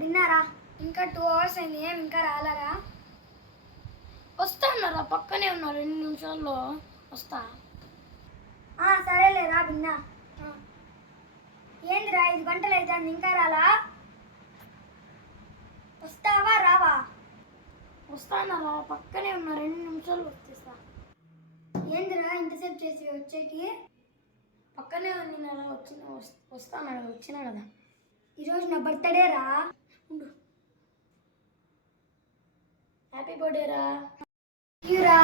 విన్నారా? ఇంకా 2 hours అయింది, ఏం ఇంకా రాలేరా? వస్తా అన్నారా, పక్కనే ఉన్నారు, 2 నిమిషాల్లో వస్తా. సరేలేరా విన్నా. ఏందిరా 5 గంటలు అయితే ఇంకా రాలా? వస్తావా రావా? వస్తా అన్నారా, పక్కనే ఉన్నారు, 2 నిమిషాల్లో వచ్చేస్తా. ఏందిరా ఇంతసేపు చేసి వచ్చేకి? పక్కనే ఉన్నారా, వస్తా అన్నాడు, వచ్చినా కదా. ఈరోజు నా బర్త్డే రా. హ్యాపీ బర్త్డే రా. రా